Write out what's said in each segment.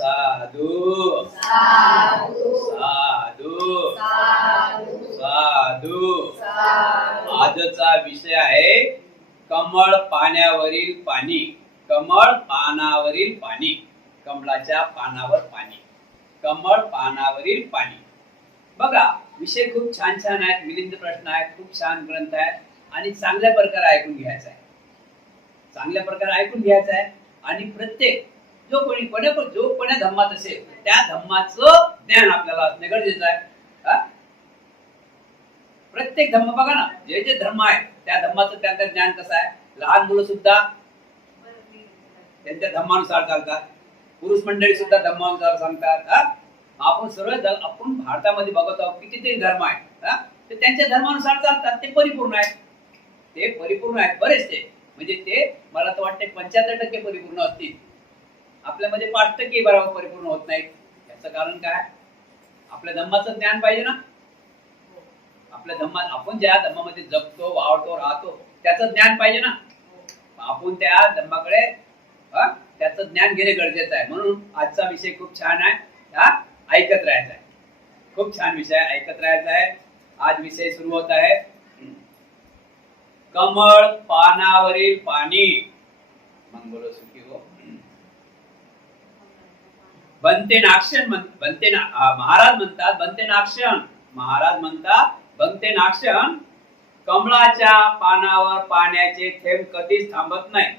साधू साधू साधू साधू साधू आजचा विषय आहे कमळ पाण्यावरील पाणी. कमळ पानावरील पाणी. कमळाच्या पानावर पाणी. कमळ पानावरील पाणी. बघा, विषय खूप छान छान आहेत. मिलिंद प्रश्न आहेत. खूप छान ग्रंथ आहे आणि चांगल्या प्रकारे ऐकून घ्यायचा आहे. चांगल्या प्रकारे ऐकून घ्यायचा आहे आणि प्रत्येक जो कोण्या धम्मात असेल त्या धम्माचं ज्ञान आपल्याला असणे गरजेचं आहे. प्रत्येक धम्म बघा ना, जे जे धर्म आहे त्या धम्माचं त्यांचं ज्ञान कसं आहे. लहान मुलं सुद्धा त्यांच्या धम्मानुसार चालतात. पुरुष मंडळी सुद्धा धम्मानुसार सांगतात. आपण भारतामध्ये बघत आहोत कितीतरी धर्म आहेत. ते त्यांच्या धर्मानुसार चालतात. ते परिपूर्ण आहेत. ते परिपूर्ण आहेत बरेचसे. म्हणजे ते मला तर वाटते 75% परिपूर्ण असतील. आपल्यामध्ये 5% बरोबर परिपूर्ण होत नाहीत. याचं कारण काय? आपल्या धम्माचं ज्ञान पाहिजे ना. आपल्या धम्मा आपण ज्या धम्मामध्ये जगतो, वावरतो, राहतो त्याचं ज्ञान पाहिजे ना. आपण त्या धम्माकडे त्याचं ज्ञान घेणे गरजेचं आहे. म्हणून आजचा विषय खूप छान आहे. ऐकत राहायचा आहे. खूप छान विषय ऐकत राहायचा आहे. आज विषय सुरू होत आहे. कमळ पानावरील पाणी. मंगल सुखी हो. बनते नाक्षण बनते ना. महाराज म्हणतात बनते नाक्षण. महाराज म्हणतात बनते नाक्षण. कमळाच्या पानावर पाण्याचे थेंब कधीच थांबत नाही.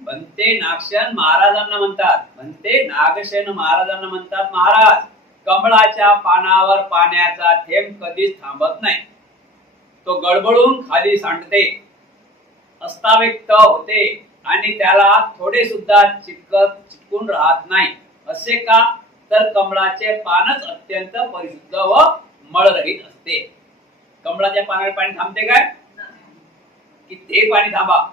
बनते नाक्षण महाराजांना म्हणतात. बनते नागशेन महाराजांना म्हणतात महाराज कमळाच्या पानावर पाण्याचा थेंब कधीच थांबत नाही. तो गडबडून खाली सांडते, अस्ताव्यक्त होते आणि त्याला थोडे सुद्धा चिटकून राहत नाही. असे का? तर कमळाचे पानच अत्यंत परिशुद्ध व मळरहित असते. कमळाच्या पानावर पाणी थांबते काय? की ते पाणी थांबा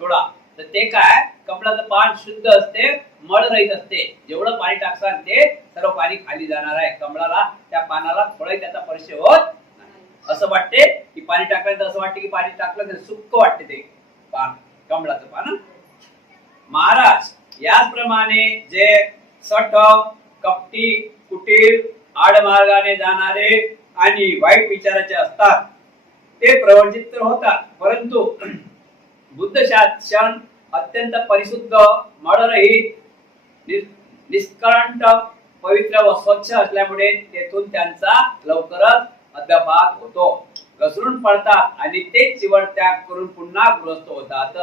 सोडा. तर ते काय? कमळाचं पान शुद्ध असते, मळरहित असते. जेवढं पाणी टाकसान ते सर्व पाणी खाली जाणार आहे. कमळाला त्या पानाला थोडाही त्याचा स्पर्श होत नाही. असं वाटते की पाणी टाकलं तर असं वाटते की पाणी टाकलं तर सुक्क वाटते ते पान, कमळाचं पान. महाराज याचप्रमाणे जे सठ, कपटी, कुटील, आडमार्गाने जाणारे आणि वाईट विचाराचे असतात ते प्रवर्जित तर होतात, परंतु बुद्ध शासन अत्यंत परिशुद्ध, मळरहित, निष्कळंक, पवित्र व स्वच्छ असल्यामुळे तेथून त्यांचा लवकरच अध्यापात होतो. घसरून पडतात आणि ते चिवड त्याग करून पुन्हा गृहस्थ होतात.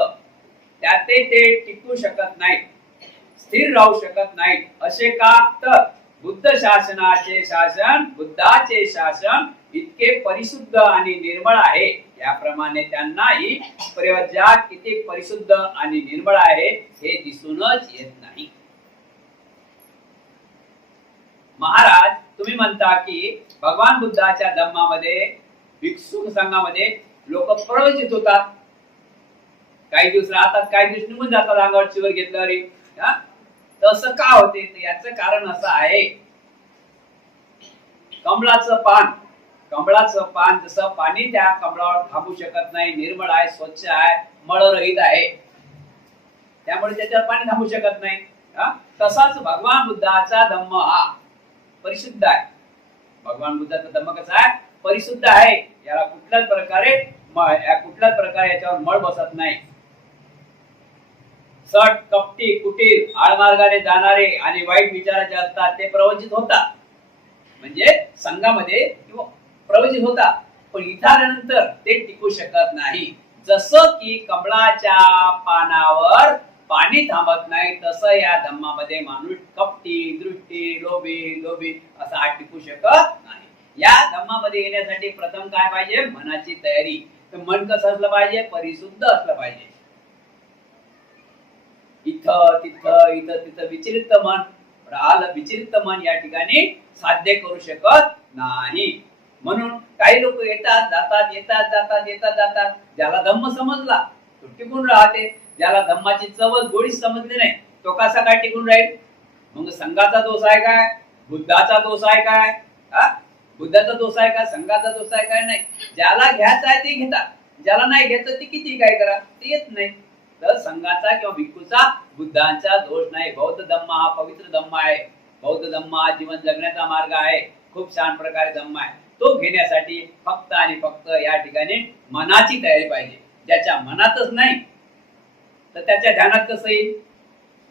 त्याते ते टिकू शकत नाहीत, स्थिर राहू शकत नाहीत. असे का? तर बुद्ध शासनाचे शासन, बुद्धाचे शासन इतके परिशुद्ध आणि निर्मळ आहे. याप्रमाणे त्यांनाही प्रवज्या किती परिशुद्ध आणि निर्मळ आहे हे दिसूनच येत नाही. महाराज तुम्ही म्हणता की भगवान बुद्धाच्या धम्मामध्ये, भिक्षुक संघामध्ये लोक प्रवचित होतात. काही दिवस राहतात, काही दिवस निघून जातात अंगावर चिवर घेतलं रे. तसं का होते? याचं कारण असं आहे. कमळाचं पान जसं पाणी त्या कमळावर थांबू शकत नाही. निर्मळ आहे, स्वच्छ आहे, मळरहित आहे, त्यामुळे त्याच्यावर पाणी थांबू शकत नाही. तसाच भगवान बुद्धाचा धम्म हा परिशुद्ध आहे. भगवान बुद्धाचा धम्म कसा आहे? परिशुद्ध आहे. याला कुठल्याच प्रकारे याच्यावर मळ बसत नाही. सट, कपटी, कुटील, आडमार्गाने जाणारे आणि वाईट विचाराचे असतात ते प्रवचित होतात. म्हणजे संघामध्ये किंवा प्रवचित होतात, पण इथं आल्यानंतर ते टिकू शकत नाही. जसं की कमळाच्या पानावर पाणी थांबत नाही, तसं या धम्मामध्ये माणूस कपटी, दृष्टी, लोभी असा हा टिकू शकत नाही. या धम्मामध्ये येण्यासाठी प्रथम काय पाहिजे? मनाची तयारी. तर मन कसं असलं पाहिजे? परिशुद्ध असलं पाहिजे. इथं तिथं विचलित मन राहिलं. विचलित मन या ठिकाणी साध्य करू शकत नाही. म्हणून काही लोक येतात जातात. ज्याला धम्म समजला तो टिकून राहते. ज्याला धम्माची चवच गोडीच समजली नाही तो कसा काय टिकून राहील? मग संघाचा दोष आहे काय? बुद्धाचा दोष आहे काय? बुद्धाचा दोष आहे का? संघाचा दोष आहे काय? नाही. ज्याला घ्यायचं आहे ते घेतात, ज्याला नाही घ्यायचं ते किती काय करा ते येत नाही. तर संघाचा किंवा भिक्खूचा बुद्धांचा दोष नाही. बौद्ध धम्म हा पवित्र धम्म आहे. बौद्ध धम्म हा जीवन जगण्याचा मार्ग आहे. खूप छान प्रकारे धम्म आहे. तो घेण्यासाठी फक्त आणि फक्त या ठिकाणी मनाची तयारी पाहिजे. ज्याच्या मनातच नाही तर त्याच्या ध्यानात कसं येईल?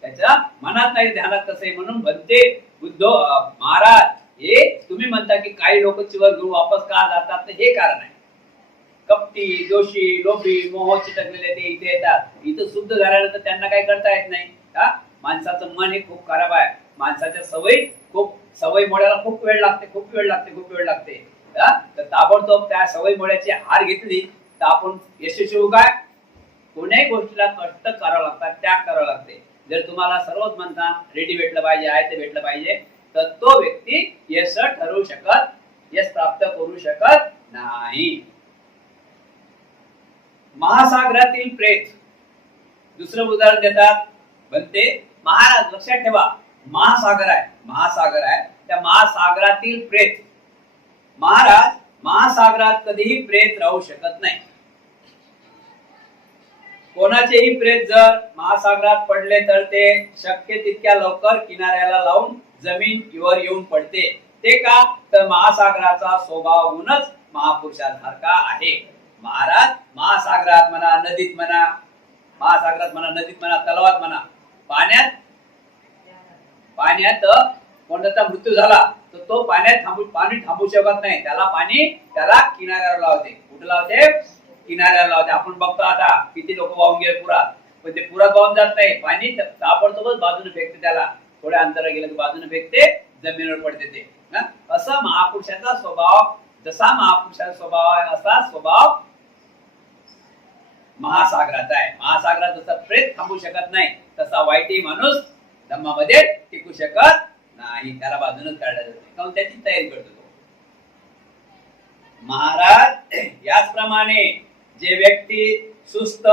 त्याच्या मनात नाही ध्यानात कसं येईल? म्हणून म्हणते बुद्ध महाराज, हे तुम्ही म्हणता की काही लोक चिवर घेऊन वापस का जातात, तर हे कारण आहे. कपटी, दोषी, लोभी, मोह चिटकलेले ते इथे येतात. इथं शुद्ध झाल्यानंतर त्यांना काही करता येत नाही. माणसाचं मन हे खूप खराब आहे. माणसाच्या सवय मोड्याला खूप वेळ लागते. तर ताबडतोब त्या सवय मोड्याची हार घेतली तर आपण यशस्वी होऊ काय? कोण्याही गोष्टीला कष्ट करावं लागतात, त्याग करावं लागते. जर तुम्हाला सर्वच म्हणता रेडी भेटलं पाहिजे, आहे ते भेटलं पाहिजे, तर तो व्यक्ती यश ठरवू शकत, यश प्राप्त करू शकत नाही. महासागरातील प्रेत दुसरं उदाहरण देतात. म्हणते महाराज लक्षात ठेवा, महासागर आहे, त्या महासागरातील प्रेत. महाराज, महासागरात कधीही प्रेत राहू शकत नाही. कोणाचेही प्रेत जर महासागरात पडले तर ते शक्य तितक्या लवकर किनाऱ्याला लावून जमिनीवर येऊन पडते. ते का? तर महासागराचा स्वभाव गुणच महापुरुषासारखा आहे. महाराज, महासागरात म्हणा, नदीत म्हणा, तलावात म्हणा, पाण्यात कोणाचा मृत्यू झाला तर तो पाणी थांबू शकत नाही. त्याला किनाऱ्यावर लावते. कुठे लावते? किनाऱ्यावर लावते. आपण बघतो आता किती लोक वाहून गेले पुरात, पण ते पुरात वाहून जात नाही. पाणी ताबडतोबच बाजूने फेकते. त्याला थोड्या अंतरा गेलं की बाजूने फेकते, जमिनीवर पडते ते. असं महापुरुषाचा स्वभाव, जसा महापुरुषाचा स्वभाव आहे असा स्वभाव महासागराचा आहे. महासागरात जसं प्रेत थांबू शकत नाही तसा वाईटही माणूस धम्मामध्ये टिकू शकत नाही. त्याला बाजूनच काढला जाते, कारण त्याची तयारी करतो तो. महाराज, याचप्रमाणे जे व्यक्ती सुस्त,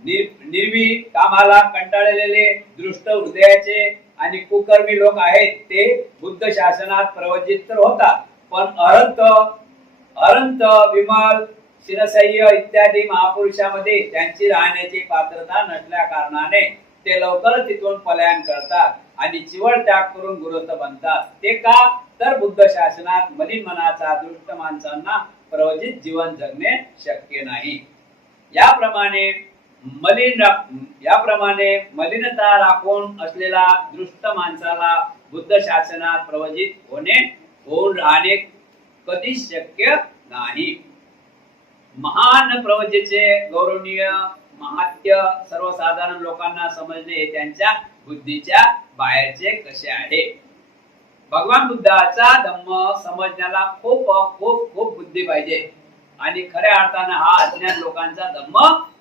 निर्भीक, कामाला कंटाळलेले, दृष्ट हृदयाचे आणि कुकर्मी लोक आहेत ते बुद्ध शासनात प्रवचित तर होतात, पण अरंत, विमल, शिरसह्य इत्यादी महापुरुषामध्ये त्यांची राहण्याची पात्रता नसल्या कारणाने ते लवकर तिथून पलायन करतात आणि चिवड त्याग करून गृहस्थ बनतात. ते का? तर बुद्ध शासनात मलिन मनाचा दृष्ट माणसांना प्रवचित जीवन जगणे शक्य नाही. याप्रमाणे मलिनता राखून असलेला दृष्ट माणसाला बुद्ध शासनात प्रवचित होऊन राहणे कधीच शक्य नाही. महान प्रवचेचे गौरवनीय महात्य सर्वसाधारण लोकांना समजणे हे त्यांच्या बुद्धीच्या बाहेरचे कसे आहे. भगवान बुद्धाचा धम्म समजण्याला खूप खूप खूप बुद्धी पाहिजे आणि खऱ्या अर्थाने हा अज्ञान लोकांचा धम्म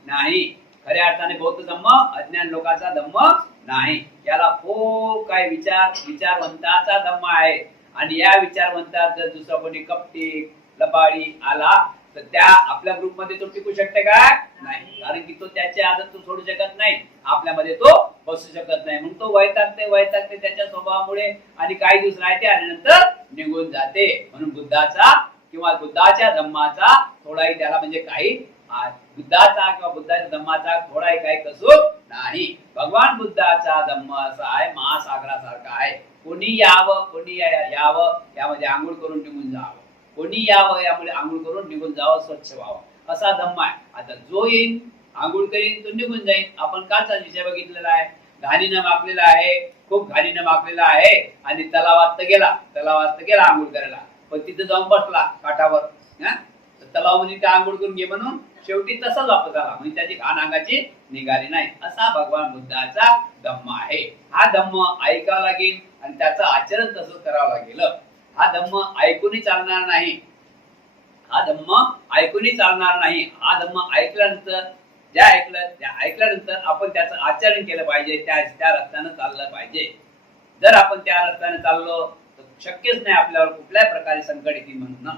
नाही. खऱ्या अर्थाने बौद्ध धम्म अज्ञान लोकांचा धम्म नाही. याला खूप काही विचारवंताचा धम्म आहे आणि या विचारवंतात जर दुसरा कोणी कपटी, लबाडी आला तर त्या आपल्या ग्रुप मध्ये तो टिकू शकते का? नाही. कारण की तो त्याची आदत तो सोडू शकत नाही, आपल्यामध्ये तो बसू शकत नाही. म्हणून तो वैतागते त्याच्या स्वभावामुळे आणि काही दिवस राहते आणि नंतर निघून जाते. म्हणून बुद्धाचा किंवा बुद्धाच्या धम्माचा थोडाही त्याला म्हणजे काही बुद्धाचा किंवा बुद्धाच्या धम्माचा थोडाही काही कसूर नाही. भगवान बुद्धाचा धम्म असा आहे, महासागरासारखा आहे. कोणी यावं यामध्ये आंघोळ करून निघून जावं, कोणी यावं यामुळे आंघोळ करून निघून जावं, स्वच्छ व्हावं असा धम्म आहे. आता जो येईल आंघोळ करीन तो निघून जाईल. आपण कालचा विषय बघितलेला आहे, घाणीनं माखलेला आहे, खूप घाणीनं माखलेला आहे आणि तलावात गेला आंघोळ करायला, पण तिथे जाऊन बसला काठावर. तलाव म्हणजे त्या आंघोळ करून घे म्हणून शेवटी तसाच वापस आला, म्हणजे त्याची घाण अंगाची निघाली नाही. असा भगवान बुद्धाचा धम्म आहे. हा धम्म ऐकावा लागेल आणि त्याचं आचरण तसंच करावं लागेल. हा धम्म ऐकूनही चालणार नाही. हा धम्म ऐकल्यानंतर ऐकल्यानंतर आपण त्याचं आचरण केलं पाहिजे, त्या रस्त्यानं चाललं पाहिजे. जर आपण त्या रस्त्याने चाललो तर शक्यच नाही आपल्यावर कुठल्याही प्रकारे संकट येतील. म्हणून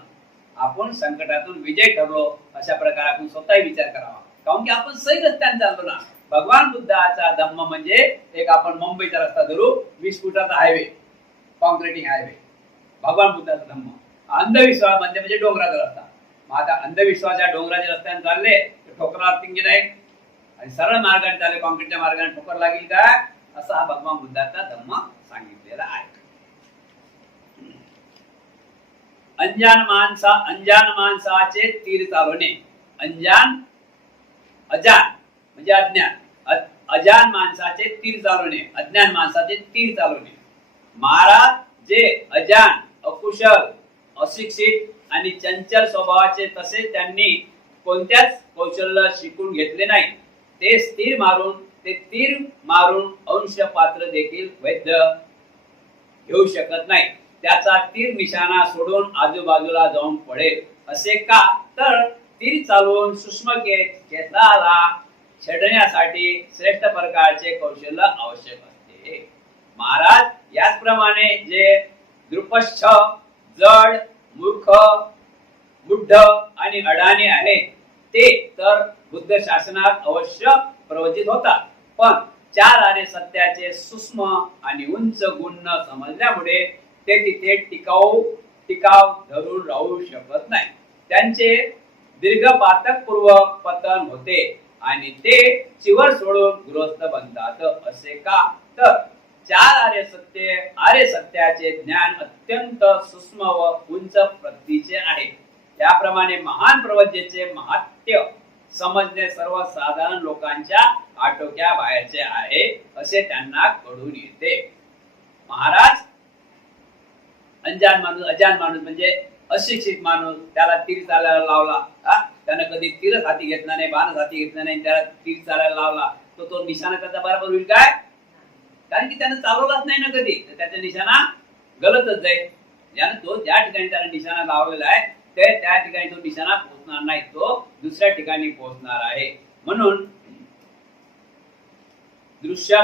आपण संकटातून विजय ठरलो अशा प्रकारे आपण स्वतःही विचार करावा, कारण की आपण सही रस्त्याने चाललो ना. भगवान बुद्धाचा धम्म म्हणजे एक आपण मुंबईचा रस्ता धरू, 20 फुटाचा हायवे, कॉन्क्रिटिंग हायवे, भगवान बुद्धाचा धम्म. अंधविश्वास म्हणजे डोंगराचा रस्ता. मग आता अंधविश्वासाच्या डोंगराच्या रस्त्याने चालले तर ठोकरावर की नाही, आणि सरळ मार्गाने चालले, कॉन्क्रीटच्या मार्गाने ठोकर लागेल काय, असा हा भगवान बुद्धाचा धम्म सांगितलेला आहे. अंजान माणसाचे तीर चालवणे. अजान म्हणजे अज्ञान, अजान माणसाचे तीर चालवणे, अज्ञान माणसाचे तीर चालवणे. महाराज जे अजान, अकुशल, अशिक्षित आणि चंचल स्वभावाचे, तसेच त्यांनी कोणत्याच कौशल्य शिकून घेतले नाही, ते तीर मारून अंश पात्र देखील वैद्य घेऊ शकत नाही. त्याचा तीर निशाणा सोडून आजूबाजूला जाऊन पडेल. असे का, तर तीर चालवून सूक्ष्म केसाला छेडण्यासाठी श्रेष्ठ प्रकारचे कौशल्य आवश्यक असते. महाराज याचप्रमाणे जे दृपश्च, जड, मूर्ख, बुद्ध आणि अडाणी आहेत, ते तर बुद्ध शासनात अवश्य प्रवचित होतात, पण चार आर्य सत्याचे सूक्ष्म आणि उंच गुण न समजल्यामुळे ते तिथे टिकाव धरून राहू शकत नाही. त्यांचे दीर्घपातकपूर्वक पतन होते आणि ते चिवर सोडून गृहस्थ बनतात. असे का, तर चार आर्य सत्याचे ज्ञान अत्यंत सूक्ष्म व उंच प्रतीचे आहे. त्याप्रमाणे महान प्रवज्ञेचे महात्म्य समजणे सर्वसाधारण लोकांच्या आटोक्या बाहेरचे आहे, असे त्यांना कळून येते. महाराज अजान माणूस म्हणजे अशिक्षित माणूस, त्याला तीर चालायला लावला, त्यानं कधी तीरच हाती घेतला नाही, बाणच हाती घेतला नाही, त्याला तीर चालायला लावला, तो निशाणा त्याचा बरोबर होईल काय, कारण की त्यानं चालवलाच नाही ना कधी, तर त्याचा निशाणा गलतच जाईल. यानं तो ज्या ठिकाणी त्याला निशाणा लावलेला आहे त्या ठिकाणी तो निशाणा पोहोचणार नाही, तो दुसऱ्या ठिकाणी पोहोचणार आहे. म्हणून दृश्य,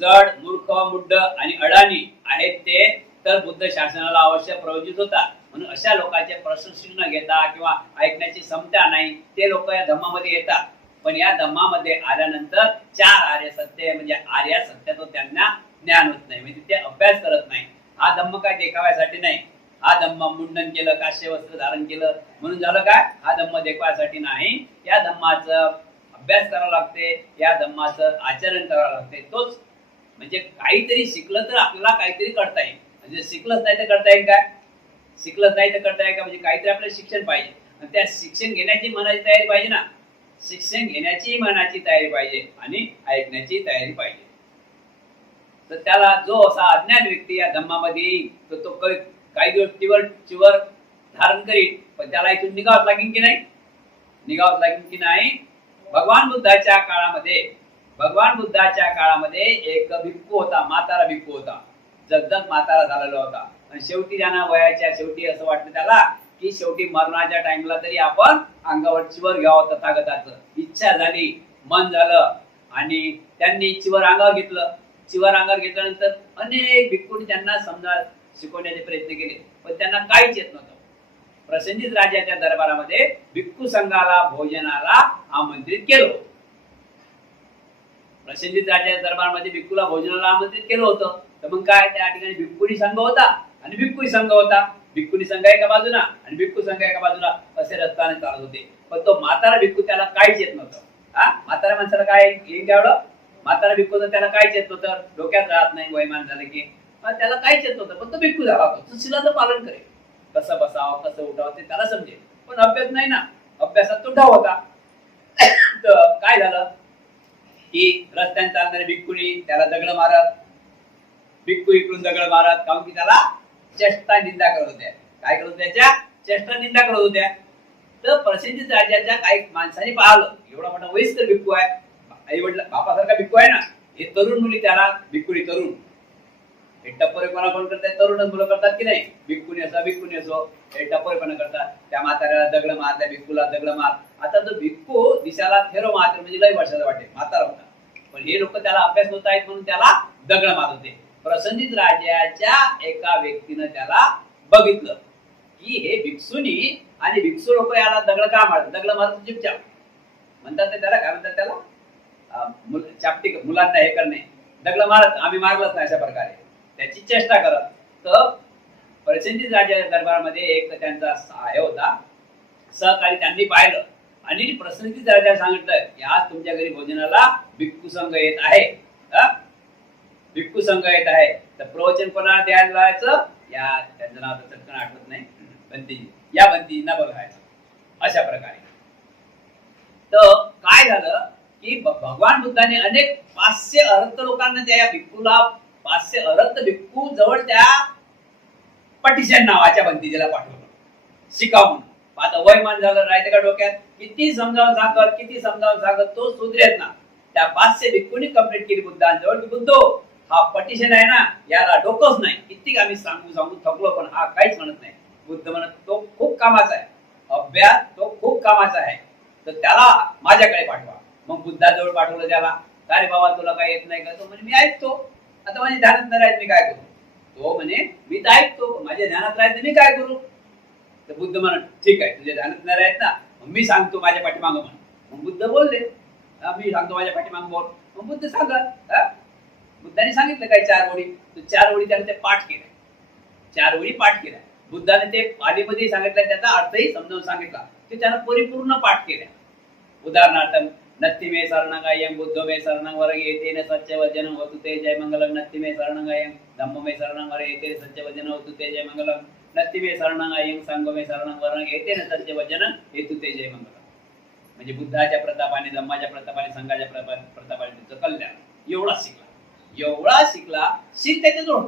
जड, मूर्ख, मुड्ड आणि अडाणी आहेत ते तर बुद्ध शासनाला अवश्य प्रवचित होतात. म्हणून अशा लोकांचे प्रशिक्षण न घेता किंवा ऐकण्याची क्षमता नाही, ते लोक या धम्मामध्ये येतात. पण या धम्मामध्ये आल्यानंतर चार आर्य सत्य म्हणजे आर्य सत्याचं त्यांना ज्ञान होत नाही, म्हणजे ते अभ्यास करत नाही. हा धम्म काय देखाव्यासाठी नाही, हा धम्म मुंडन केलं, काश्य वस्त्र धारण केलं म्हणून झालं काय, हा धम्म देखाव्यासाठी नाही. या धम्माचं अभ्यास करावा लागते, या धम्माचं आचरण करावं लागते. तोच म्हणजे काहीतरी शिकलं तर आपल्याला काहीतरी करता येईल. म्हणजे शिकलंच नाही तर करता येईल काय, शिकलंच नाही तर करता येईल का, म्हणजे काहीतरी आपल्याला शिक्षण पाहिजे. आणि त्या शिक्षण घेण्याची मनाची तयारी पाहिजे ना, शिक्षण घेण्याची मनाची तयारी पाहिजे आणि ऐकण्याची तयारी पाहिजे. तर त्याला जो असा अज्ञान व्यक्ती या धम्मामध्ये येईल तो काही दिवस चिवर धारण करील, पण त्याला इथून निघावं लागेल की नाही, निघावं लागेल की नाही. भगवान बुद्धाच्या काळामध्ये एक भिक्खू होता, म्हातारा भिक्खू होता, जगदग म्हातारा झालेला होता. आणि शेवटी त्यांना वयाच्या शेवटी असं वाटलं त्याला की शेवटी मरणाच्या टाइमला तरी आपण अंगावर चिवर घ्यावं तथागताचं. इच्छा झाली, मन झालं आणि त्यांनी चिवर अंगावर घेतलं. चिवर अंगावर घेतल्यानंतर अनेक भिक्खूंनी त्यांना समजा शिकवण्याचे प्रयत्न केले, पण त्यांना काहीच येत नव्हतं. प्रसेनजित राजाच्या दरबारामध्ये भिक्खू संघाला भोजनाला आमंत्रित केलं. प्रसेनजित राजाच्या दरबारामध्ये भिक्खूला भोजनाला आमंत्रित केलं होतं. तर मग काय, त्या ठिकाणी भिक्खुनी संघ होता आणि भिक्खू संघ होता. भिक्खुनी संघ एका बाजूला आणि भिक्खू संघ एका बाजूला असे रस्त्याने चालत होते. पण तो म्हातारा भिक्खू त्याला काहीच येत नव्हतं. म्हातारा माणसाला काय येईल तेवढं, म्हातारा भिक्खू त्याला काहीच येत नव्हतं, डोक्यात राहत नाही वयमान झालं की, त्याला काहीच येत नव्हतं. पण तो भिक्खू झाला होता, तो शिलाचं पालन करेल, कसं बसावं कसं उठावं ते त्याला समजेल. पण अभ्यास नाही ना, अभ्यासात तो ठाव होता. तर काय झालं की रस्त्याने चालणारे भिक्खुनी त्याला दगड मारत, भिक्खू इकडून दगड मारत, काऊन की त्याला चेष्टा निंदा करत होत्या. काय करत होत्या, त्याच्या चेष्टा निंदा करत होत्या. तर प्रसेनजित राजाच्या काही माणसाने पाहिलं, एवढा मोठा वयस्कर भिक्खू आहे, आई वडील बापासारखा भिक्खू आहे ना, हे तरुण मुली त्याला भिक्खुनी तरुण, हे टप्परेपणा कोण करतात, तरुणच मुलं करतात की नाही, भिक्खुनी असो हे टप्परेपणा करतात. त्या म्हाताऱ्याला दगड मार, त्या भिक्खूला दगड मार. आता तो भिक्खू दिसाला थेरो मात्र म्हणजे लय वर्षाचा वाटे म्हातारा होता, पण हे लोक त्याला अभ्यास होत आहेत म्हणून त्याला दगड मारत होते. प्रसेनजित राजाच्या एका व्यक्तीनं त्याला बघितलं की हे भिक्षुनी आणि भिक्षू लोक याला दगड का मारतात, दगड मारत चिपचाप म्हणतात त्याला, काय म्हणतात त्याला, चापटी मुलांना हे करणे, दगड मारत, आम्ही मारलंच नाही अशा प्रकारे त्याची चेष्टा करत. तर प्रसेनजित राजाच्या दरबारामध्ये एक त्यांचा सहाय्य होता, सहकारी, त्यांनी पाहिलं आणि प्रसन्नतीत राजा सांगितलं की आज तुमच्या घरी भोजनाला भिक्खू संघ येत आहे. भिक्खू संघ येत आहे. तर प्रवचन कोणाला द्यायला लावायचं, या त्यांचं नाव तर चटकन आठवत नाही, बंतीजी, या बंतीजींना बघायचं. अशा प्रकारे तर काय झालं की भगवान बुद्धाने अनेक 500 अर्हत लोकांना त्या भिक्खूला 500 अर्हत भिक्खू जवळ त्या पटिशन नावाच्या बंतीजीला पाठवलं शिकाव म्हणून. आता वयमान झालं राहते का डोक्यात, किती समजावून सांगत तो सुधरेत ना. त्या 500 भिक्खूंनी कंप्लीट केली बुद्धांजवळ की बुद्धो हा पटिशन आहे ना, याला डोकंच नाही. किती आम्ही सांगू थकलो पण हा काहीच म्हणत नाही. बुद्ध म्हणत तो खूप कामाचा आहे, अभ्यास तो खूप कामाचा आहे, तर त्याला माझ्याकडे पाठवा. मग बुद्धाजवळ पाठवलं त्याला. अरे बाबा तुला काय येत नाही का? तो म्हणे मी ऐकतो, आता माझ्या ध्यानात नाही राहत मी काय करू. तो म्हणे मी तर ऐकतो, माझ्या ध्यानात राहत मी काय करू. तर बुद्ध म्हणत ठीक आहे, तुझ्या ध्यानात नाही राहत ना, मी सांगतो माझ्या पाठीमागं म्हण. मग बुद्ध बोलले मी सांगतो माझ्या पाठीमागं बोल. मग बुद्ध सांगा. बुद्धाने सांगितलं काय 4 ओळी, तर 4 ओळी त्याने ते पाठ केल्या. 4 ओळी पाठ केल्या. बुद्धाने ते पालीमध्ये सांगितलं, त्याचा अर्थही समजावून सांगितला, ते त्यानं परिपूर्ण पाठ केल्या. उदाहरणार्थ नत्ति मे शरणंगायं बुद्धो मे शरणं वरयेतेन सच्च वचनं होतु ते जय मंगलम. नत्ति मे शरणंगायं धम्मो मे शरणं वरयेतेन सच्च वचनं होतु ते जय मंगलम. नत्ति मे शरणंगायं संघो मे शरणं वरयेतेन सच्च वचनं हेतु ते जय मंगलम. म्हणजे बुद्धाच्या प्रतापाने, धम्माच्या प्रतापाने, संघाच्या प्रतापाने तुझं कल्याण. एवढा शिकला. शील त्याच्याजवळ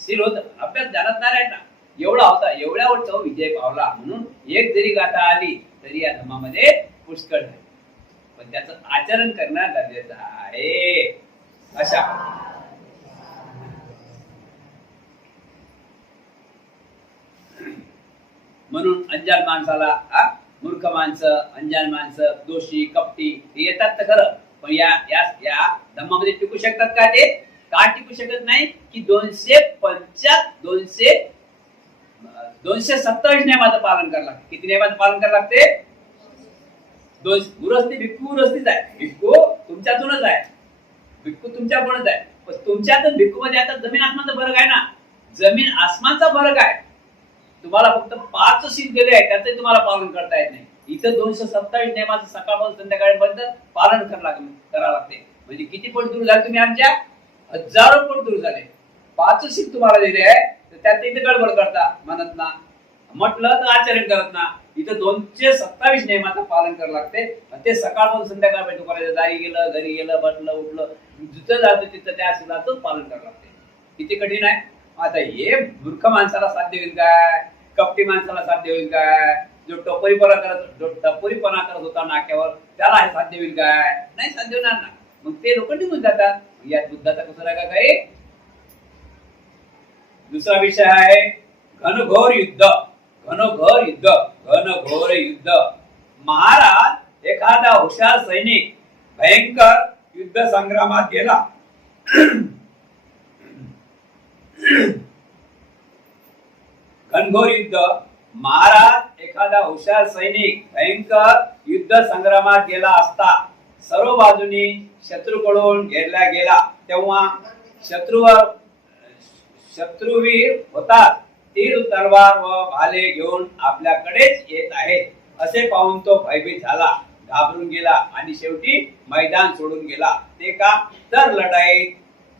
शील होतं, अभ्यास ध्यानात नाही राहायचा, एवढा होता. एवढ्यावर तो विजय पावला. म्हणून एक जरी गाथा आली तरी या धर्मामध्ये पुष्कळ नाही, पण त्याचं आचरण करणं गरजेचं आहे. अशा म्हणून अंजान माणसाला, मूर्ख माणसं, अंजान माणसं, दोषी, कपटी हे येतात तर खरं, पण या धर्मामध्ये टिकू शकतात का? ते का टिकू शकत नाही की 227 नियमाचं पालन करावं लागतं. किती नियमाचं पालन करावं लागते? गुरस्ती भिक्खू गुरस्तीच आहे. भिक्खू तुमच्यातूनच आहे, भिक्खू तुमच्याकडूनच आहे. पण तुमच्यातच भिक्खू मध्ये आता जमीन आसमानचा फरक आहे ना. जमीन आसमानचा फरक आहे. तुम्हाला फक्त 5 शील दिले आहे, त्याचे तुम्हाला पालन करता येत नाही. इथं 227 नियमाचं सकाळपासून संध्याकाळपर्यंत पालन करावं लागते. म्हणजे किती पट दूर झाले तुम्ही आमच्या? हजारो पट दूर झाले. 5 शील तुम्हाला दिले आहे, तर त्यात इथे गडबड करता, म्हणत ना, म्हटलं तर आचरण करत ना. इथं 227 नियमाचं पालन करावं लागते. ते सकाळपासून संध्याकाळपर्यंत करायचं. दारी गेलं, घरी गेलं, बसलं, उठलं, जिथं जातं तिथं त्या शीलाचंच पालन करावं लागते. किती कठीण आहे. आता हे मूर्ख माणसाला साध्य होईल काय? कपटी माणसाला साध्य होईल काय? जो टपोरीपणा करत होता नाक्यावर, त्याला हे साध्य होईल काय? नाही साध्य होणार ना. मग ते लोक निघून जातात. यात बुद्धाचा कसं रागा काय? दुसरा विषय आहे घनघोर युद्ध. घनघोर युद्ध. महाराज एखादा हुशार सैनिक भयंकर युद्ध संग्रामात गेला. घनघोर युद्ध. महाराज एखादा हुशार सैनिक भयंकर युद्ध संग्रामात गेला असता सर्व बाजूनी शत्रूकडून घेरला गेला, तेव्हा शत्रुवीर होतात. तीर, तलवार व भाले घेऊन आपल्याकडेच येत आहेत असे पाहून तो भयभीत झाला, घाबरून गेला आणि शेवटी मैदान सोडून गेला. ते का? तर लढाईत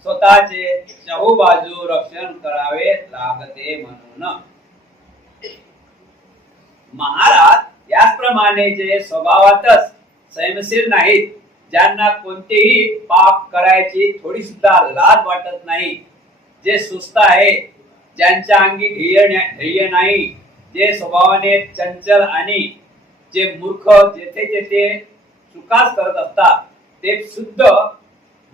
स्वतःचे चहूबाजू रक्षण करावे लागते म्हणून. महाराज याचप्रमाणे जे स्वभावातच संयमशील नाहीत, ज्यांना कोणतेही पाप करायची थोडी सुद्धा लाज वाटत नाही, जे सुस्त आहे, ज्यांच्या अंगी ध्येय नाही, जे स्वभावाने चंचल आणि जे मूर्ख जेथे जेथे चुकाच करत असतात, ते शुद्ध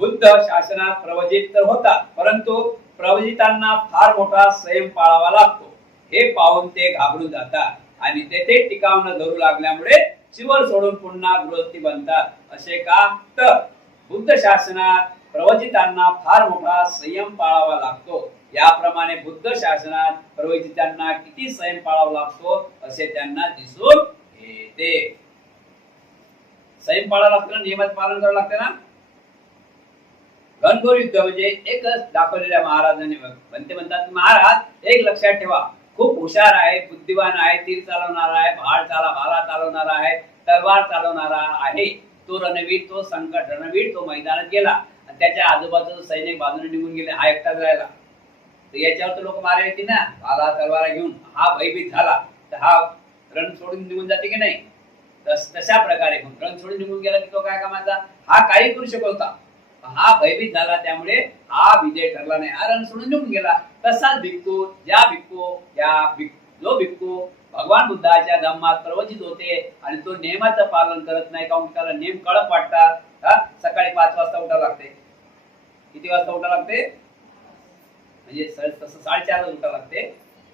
बुद्ध शासनात प्रवजित तर होतात, परंतु प्रवजितांना फार मोठा संयम पाळावा लागतो. हे पाहून ते घाबरून जातात आणि तेथे टिकाव न धरू लागल्यामुळे शिवर सोडून पुन्हा गृहस्थी बनतात. असे का? तर बुद्ध शासनात प्रवचितांना फार मोठा संयम पाळावा लागतो. याप्रमाणे बुद्ध शासनात प्रवचितांना किती संयम पाळावा लागतो असे त्यांना दिसून येते. संयम पाळावा लागतो, नियमात पालन करावं लागते ना. घनघोर युद्ध म्हणजे एकच दाखवलेल्या महाराजांनी म्हणतात, महाराज एक लक्षात ठेवा, खूप हुशार आहे, बुद्धिवान आहे, तीर चालवणार आहे, भाला चालवणार आहे, तलवार चालवणारा आहे तो रणवीर, तो संकट रणवीर, तो मैदानात गेला आणि त्याच्या आजूबाजूला सैनिक बाजूने निघून गेले, हा एकटाच राहिला. तर याच्यावर तर लोक मारा येते ना, आला तलवार घेऊन, हा भयभीत झाला तर हा रण सोडून निघून जाते की नाही. तशा प्रकारे रण सोडून निघून गेला की तो काय कामाचा, हा काही करू शकत होता, हा भयभीत झाला त्यामुळे हा विजय ठरला नाही, हा रण सोडून निघून गेला. तसाच भिक्खू, जो भिक्खू भगवान बुद्धाच्या धम्मात प्रवचित होते आणि तो नियमाचं पालन करत नाही, काऊन त्याला नेम कडक वाटतात. सकाळी 5 वाजता उठावं लागते. किती वाजता उठावं लागते, म्हणजे तसं 4:30 ला उठावं लागते.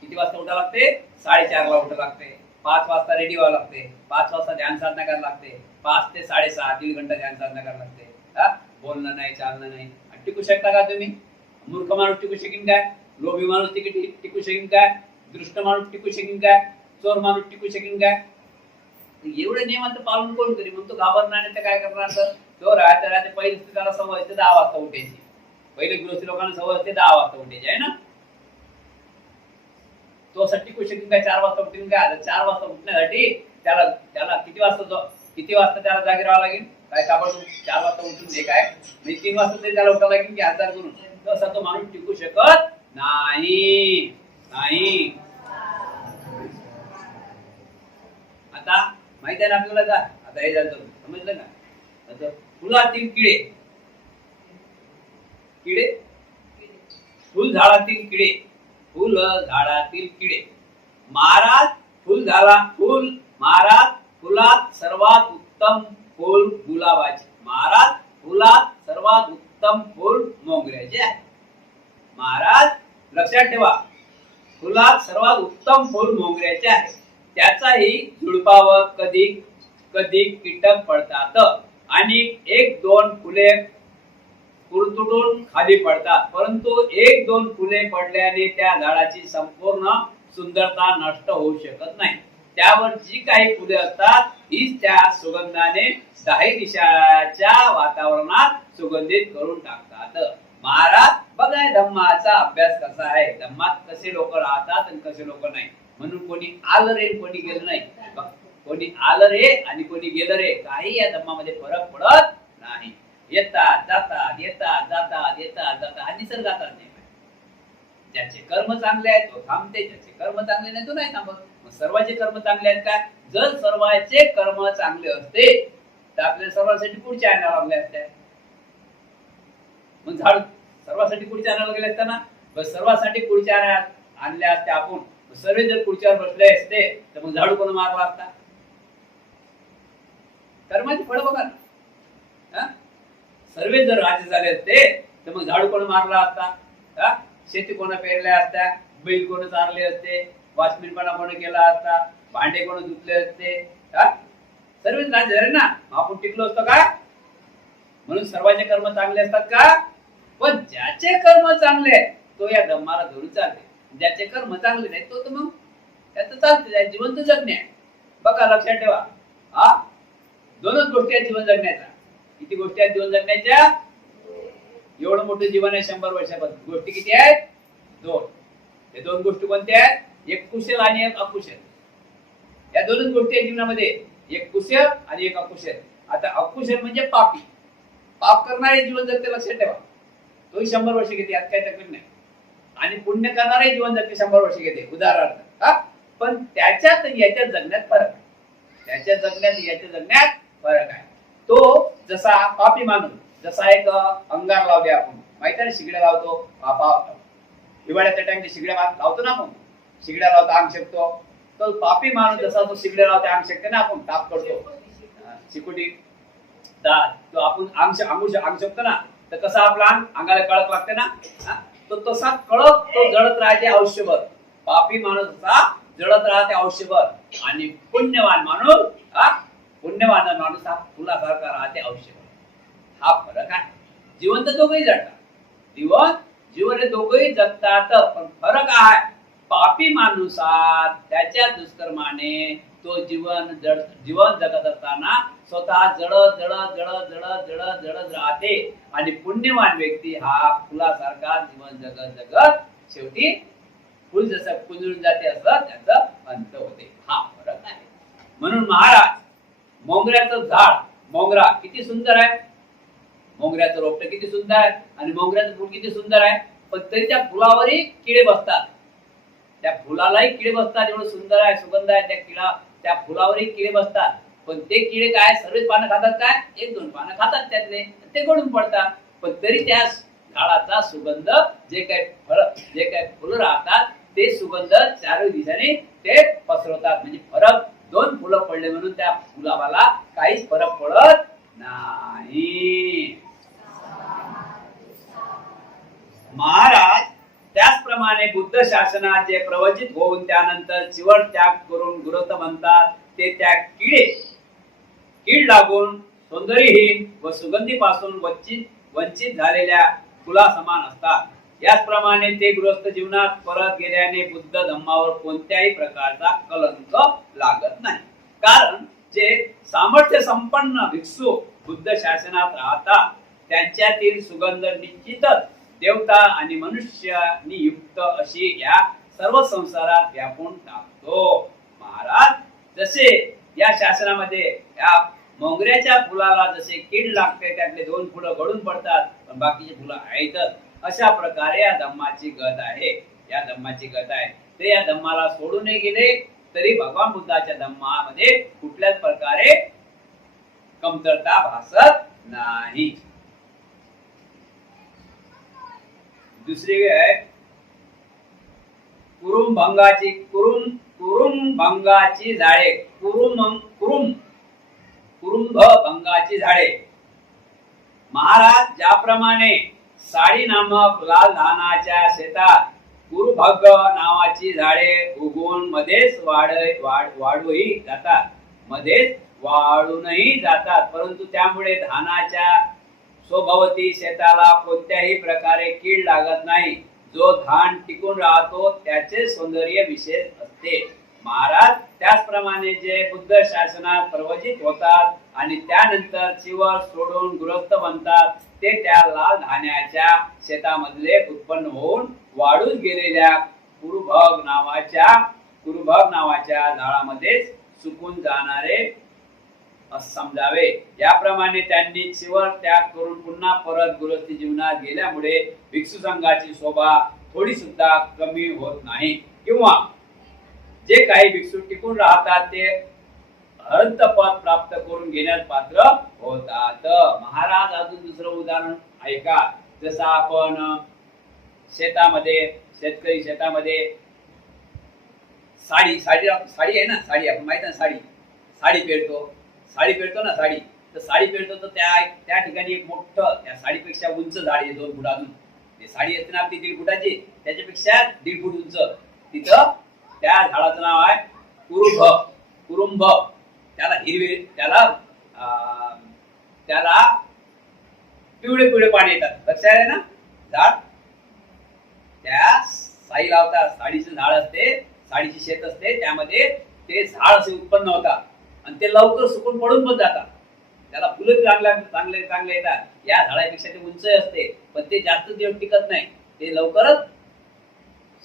किती वाजता उठावं लागते, 4:30 ला उठावं लागते. 5 वाजता रेडी व्हावं लागते. 5 वाजता ध्यान साधना करायला लागते. 5 ते 6:30 दीड घंटा ध्यान साधना करायला लागते. बोलणं नाही, चालणं नाही. टिकू शकता का तुम्ही? मूर्ख माणूस टिकू शकेन काय? लोभी माणूस टिकू शकेन काय? दृष्ट माणूस टिकू शकेन काय? चोर माणूस टिकू शकेन काय? एवढे नियमाचं पालन कोण करी? मग तो घाबरणार नाही तर काय करणार? तर तो राहते पहिले त्याला सवय असते 10 वाजता उठायची. पहिले गृहस्थी लोकांना सवय असते 10 वाजता उठायची आहे ना. तो असं टिकू शकेन काय? 4 वाजता उठेन काय? 4 वाजता उठण्यासाठी त्याला किती वाजता त्याला जागी राहावं लागेल? काय ताबडतोब 4 वाजता उठून हे काय मी 3 वाजता तरी त्याला उठावं लागेल की आचार करून. तसा तो माणूस टिकू शकत नाही. आता माहिती आहे ना आपल्याला का? आता हे झालं समजलं का? आता फुलातील फुल झाडातील किडे. महाराज फुलात सर्वात उत्तम फुल गुलाबाचे. महाराज फुलात सर्वात उत्तम फुल मोगऱ्याचे आहे. महाराज लक्षात ठेवा, फुलात सर्वात उत्तम फुल मोगऱ्याचे आहे. त्याचाही झुडपावर कधी कधी कीटक पडतात आणि 1-2 फुले कुरतडून खाली पडतात, परंतु 1-2 फुले पडल्याने त्या झाडाची संपूर्ण सुंदरता नष्ट होऊ शकत नाही. त्यावर जी काही फुले असतात हीच त्या सुगंधाने 10 दिशाच्या वातावरणात सुगंधित करून टाकतात. महाराज बघा धम्माचा अभ्यास कसा आहे, धम्मात कसे लोक राहतात आणि कसे लोक नाही. म्हणून कोणी आलं रे कोणी गेलं नाही, कोणी आलं रे आणि कोणी गेलं रे, काही या धम्मामध्ये फरक पडत नाही. येतात जातात हा निसर्गाचा नियम आहे. ज्याचे कर्म चांगले आहेत तो थांबते, ज्याचे कर्म चांगले नाही तो नाही थांबत. मग सर्वांचे कर्म चांगले आहेत का? जर सर्वांचे कर्म चांगले असते तर आपल्या सर्वांसाठी पुढचे आणायला लागले असते. मग झाड सर्वांसाठी पुढचे आणायला गेले असताना सर्वांसाठी पुढचे आणले असते आपण. सर्व जर पुढच्यावर बसले असते तर मग झाडू कोण मारला असता? कर्माची फळ बघा ना. सर्व जर राजे झाले असते तर मग झाडू कोण मारला असता? शेती कोण पेरल्या असत्या? बैल कोण चारले असते? वाचमीनपणा कोण केला असता? भांडे कोण धुतले असते? सर्व राजे झाले ना, आपण टिकलो असतो का? म्हणून सर्वांचे कर्म चांगले असतात का? पण ज्याचे कर्म चांगले तो या धम्माला धरून चालते. ज्याचे कर्म चांगले नाही तो तर मग त्याचं चालते, जिवंत जगणे. बघा लक्षात ठेवा, दोनच गोष्टी आहेत जीवन जगण्याच्या. किती गोष्टी आहेत जीवन जगण्याच्या? एवढं मोठं जीवन आहे 100 वर्षापासून. गोष्टी किती आहेत? 2. हे 2 गोष्टी कोणत्या आहेत? एक कुशल आणि एक अकुशल. या दोनच गोष्टी आहेत जीवनामध्ये, एक कुशल आणि एक अकुशल. आता अकुशल म्हणजे पापी, पाप करणारे जीवन जगते. लक्षात ठेवा, तोही 100 वर्ष घेते, यात काही तकलीफ नाही. आणि पुण्य करणारे जीवन जगते 100 वर्ष घेते उदाहरणार्थ. पण त्याच्यात याच्या जगण्यात फरक आहे. त्याच्या जगण्यात याच्या जगण्यात फरक आहे. तो जसा पापी माणूस, जसा एक अंगार लावले आपण, माहिती आहे शिगड्या लावतो. हिवाळ्याच्या टाइम शिगड्या लावतो ना आपण, शिगड्या लावतो अंग शकतो. तो पापी माणूस जसा तो शिगड्या लावतो अंग शकते ना, आपण ताप करतो चिकुटी, तो आपण अंग शकतो ना, तर कसा आपला अंगाला कळक लागते ना, तो तसा कळक तो जळत राहते आयुष्यभर. पापी माणूस असा जळत राहते आयुष्यभर. आणि पुण्यवान माणूस हा फुलासारखा राहते आयुष्यभर. हा फरक आहे. जीवन तर दोघंही जगतात, जीवन हे दोघंही जगतात, पण फरक आहे. पापी माणूसात त्याच्या दुष्कर्माने तो जीवन जगत असताना स्वतः जळत राहते. आणि पुण्यवान व्यक्ती हा फुलासारखा जीवन जगत शेवटी फुल जसं कुंजून जाते असं त्याचा अंत होते. हा फरक आहे. म्हणून महाराज मोंगऱ्याचं झाड, मोंगरा किती सुंदर आहे, मोंगऱ्याचं रोपट किती सुंदर आहे आणि मोंगऱ्याचं फूल किती सुंदर आहे, पण तरी त्या फुलावरही किडे बसतात, त्या फुलालाही किडे बसतात. एवढं सुंदर आहे, सुगंध आहे त्या फुलावरही किडे बसतात. पण ते किडे काय सर्वच पानं खातात काय, एक दोन पानं खातात त्यातले, ते गळून पडतात. पण तरी त्या झाडाचा सुगंध जे काय फुलं राहतात ते सुगंध चारही दिशेने ते पसरवतात. म्हणजे फरक, दोन फुलं पडले म्हणून त्या फुलावाला काहीच फरक पडत नाही. महाराज त्याचप्रमाणे बुद्ध शासनात जे प्रवचित होऊन त्यानंतर चिवट त्याग करून गृहस्थ म्हणतात ते त्या कीड लागून सौंदर्यहीन व सुगंधीपासून वंचित झालेल्या फुला समान असतात. याचप्रमाणे ते गृहस्थ जीवनात परत गेल्याने बुद्ध धम्मावर कोणत्याही प्रकारचा कलंक लागत नाही. कारण जे सामर्थ्य संपन्न भिक्षू बुद्ध शासनात राहतात त्यांच्यातील सुगंध निश्चितच देवता आणि मनुष्यानी युक्त अशी या सर्व संसारात व्यापून टाकतो. महाराज जसे या शासनामध्ये या मोंगऱ्याच्या फुलाला जसे कीड लागते, त्यातले दोन फुलं गळून पडतात पण बाकीचे फुलं आहेतच, अशा प्रकारे या धम्माची गत आहे. या धम्माची गत आहे. ते या धम्माला सोडून नाही गेले तरी भगवान बुद्धाच्या धम्मामध्ये कुठल्याच प्रकारे कमतरता भासत नाही. दुसरी आहे कुरुंभंगाची झाडे. कुरुंभंगाची झाडे. महाराज ज्याप्रमाणे साडी नामक लाल धानाच्या शेतात कुरुभग नावाची झाडे उगवून मध्येच वाढूही जातात, मध्येच वाढूनही जातात, परंतु त्यामुळे धानाच्या स्वभवती शेताला कोणत्याही प्रकारे कीड लागत नाही. जो धान टिकून राहतो त्याचे सौंदर्य विशेष असते. महाराज त्याचप्रमाणे जे बुद्ध शासनात प्रवचित होतात आणि त्यानंतर चिवर सोडून गृहस्थ बनतात ते त्या लाल धान्याच्या शेतामधले उत्पन्न होऊन वाढून गेलेल्या कुरुभग नावाच्या झाडामध्ये सुकून जाणारे समजावे. याप्रमाणे त्यांनी चिवर त्याग करून पुन्हा परत गृहस्थी जीवनात गेल्यामुळे भिक्षू संघाची शोभा थोडी सुद्धा कमी होत नाही, किंवा जे काही भिक्षू टिकून राहतात ते अनंत पद प्राप्त करून घेण्यास पात्र होतात. महाराज अजून दुसरं उदाहरण ऐका. जसं आपण शेतकरी शेतामध्ये साडी आहे ना, साडी आपण माहित ना, साडी पेरतो ना, तर साडी पेरतो तर त्या ठिकाणी एक मोठं त्या साडीपेक्षा उंच झाड आहे 2 फूट. अजून ते साडी असते ना आपली 1.5 फुटाची, त्याच्यापेक्षा 1.5 फूट उंच. तिथं त्या झाडाचं नाव आहे कुरुंभ. त्याला हिरवे, त्याला पिवळे पाणी येतात. लक्षात आहे ना. झाड त्या साई लावतात, साडीचं झाड असते, साडीची शेत असते, त्यामध्ये ते झाड असे उत्पन्न होतात आणि ते लवकर सुकून पडून पण जातात. त्याला फुलं चांगले येतात. या झाडापेक्षा ते उंच असते पण ते जास्त दिवस टिकत नाही, ते लवकरच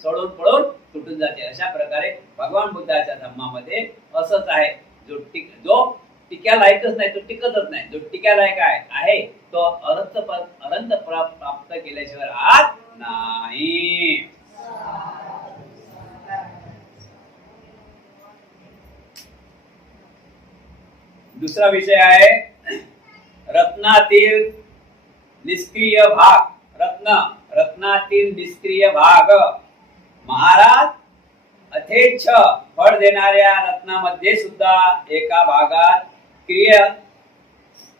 सडून पडून तुटून जाते. अशा प्रकारे भगवान बुद्धाच्या धम्मामध्ये असंच आहे. जो टिक्यालायकच नाही तो टिकतच नाही. जो टिक्यालायक आहे तो अनंत प्राप्त केल्याशिवाय राहत नाही. दुसरा विषय आहे रत्नातील निष्क्रिय भाग. रत्नातील निष्क्रिय भाग. महाराज अथेच्छ फळ देणाऱ्या रत्नामध्ये सुद्धा एका भागात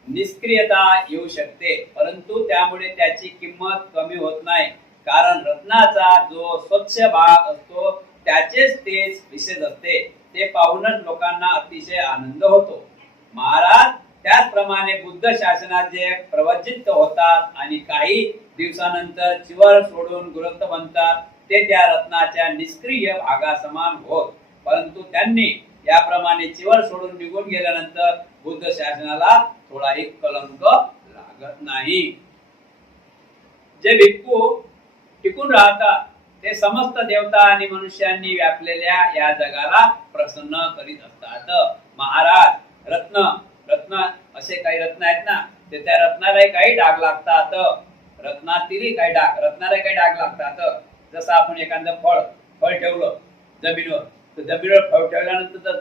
निष्क्रियता येऊ शकते, परंतु त्यामुळे त्याची किंमत कमी होत नाही. कारण रत्नाचा जो स्वच्छ भाग असतो त्याचेच तेज विशेष असते. ते पाहूनच लोकांना अतिशय आनंद होतो. महाराज त्याचप्रमाणे बुद्ध शासनात जे प्रवचित होतात आणि काही दिवसानंतर चिवर सोडून गृहस्थ बनतात ते त्या रत्नाच्या निष्क्रिय भागासमान होत, परंतु त्यांनी याप्रमाणे चिवर सोडून निघून गेल्यानंतर बुद्ध शासनाला थोडाही कलंक लागत नाही. जे भिक्खू टिकून राहतात ते समस्त देवता आणि मनुष्यांनी व्यापलेल्या या जगाला प्रसन्न करीत असतात. महाराज रत्न रत्न असे काही रत्न आहेत ना, ते त्या रत्नालाही काही डाग लागतात, रत्नातील काही डाग, रत्नाला काही डाग लागतात. जसं आपण एखादं फळ ठेवलं जमिनीवर, तर जमिनीवर फळ ठेवल्यानंतर तर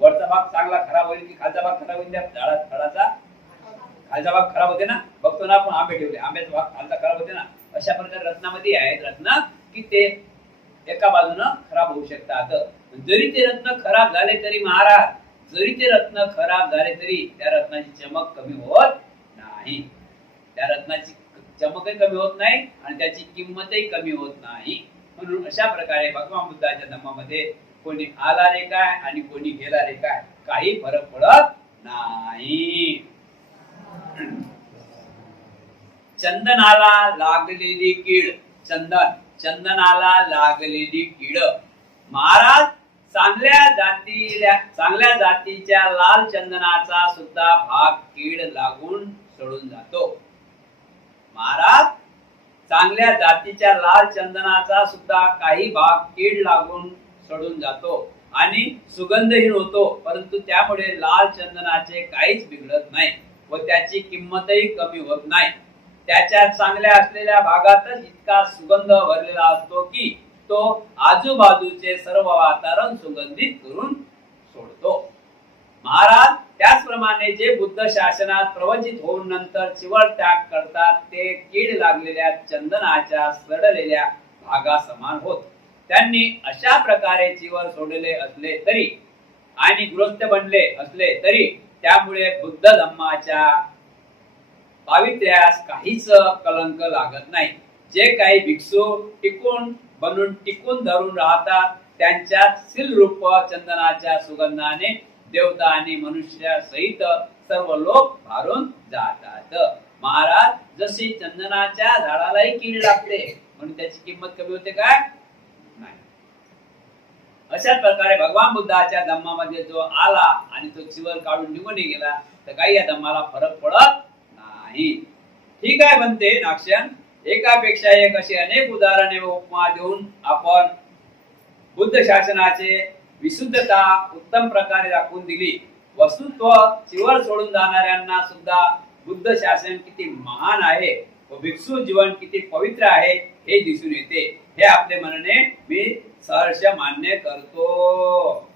वरचा भाग चांगला खराब होईल की खालचा भाग खराब होईल? त्या फळाचा खालचा भाग खराब होते ना. बघतो ना आपण आंबे ठेवले, आंब्याचा भाग खालचा खराब होते ना. अशा प्रकारे रत्नामध्ये आहेत रत्न की ते एका बाजूनं खराब होऊ शकतात. जरी ते रत्न खराब झाले तरी महाराज, जरी ते रत्न खराब झाले तरी त्या रत्नाची चमक कमी होत नाही, त्या रत्नाची चमकही कमी होत नाही आणि त्याची किंमतही कमी होत नाही. म्हणून अशा प्रकारे भगवान बुद्धाच्या धम्मामध्ये कोणी आला रे काय आणि कोणी गेला रे काय काही फरक पडत नाही. चंदनाला लागलेली कीड, चंदनाला लागलेली कीड. महाराज, चांगल्या जातीच्या लाल चंदनाचा सुद्धा भाग कीड लागून सडून जातो. महाराज, चांगल्या जातीच्या लाल चंदनाचा सुद्धा काही भाग कीड लागून सडून जातो आणि सुगंधहीन होतो, परंतु त्यामुळे लाल चंदनाचे काहीच बिघडत नाही व त्याची किंमतही कमी होत नाही. त्याच्या चांगल्या असलेल्या भागातच इतका सुगंध भरलेला असतो की तो आजूबाजूचे सर्व वातावरण सुगंधित करून सोडतो. महाराज, त्याचप्रमाणे जे बुद्ध शासनात प्रवचित होऊन नंतर चिवट त्याग करतात ते कीड लागलेल्या चंदनाच्या सडलेल्या भागा समान होत. त्यांनी अशा प्रकारे चिवर सोडले असले तरी आणि गृहस्थ बनले असले तरी त्यामुळे बुद्ध धम्माच्या पावित्र्यास काहीच कलंक लागत नाही. जे काही भिक्षू टिकून धरून राहतात त्यांच्यात सील रूप चंदनाच्या सुगंधाने देवता आणि मनुष्य सहित सर्व लोक भारून जातात. महाराज, जशी चंदनाच्या झाडालाही कीड लागते म्हणून त्याची किंमत कमी होते काय? नाही. अशाच प्रकारे भगवान बुद्धाच्या धम्मामध्ये जो आला आणि तो चिवर काढून निघून गेला तर काही या धम्माला फरक पडत नाही. ठीक आहे म्हणते नाक्षण, एकापेक्षा एक असे अनेक उदाहरणे व उपमा देऊन आपण बुद्ध शासनाचे विशुद्धता उत्तम प्रकारे दाखवून दिली. वस्तुत्व चिवर सोडून जाणाऱ्यांना सुद्धा बुद्ध शासन किती महान आहे व भिक्षू जीवन किती पवित्र आहे हे दिसून येते. हे आपले म्हणणे मी सहर्ष मान्य करतो.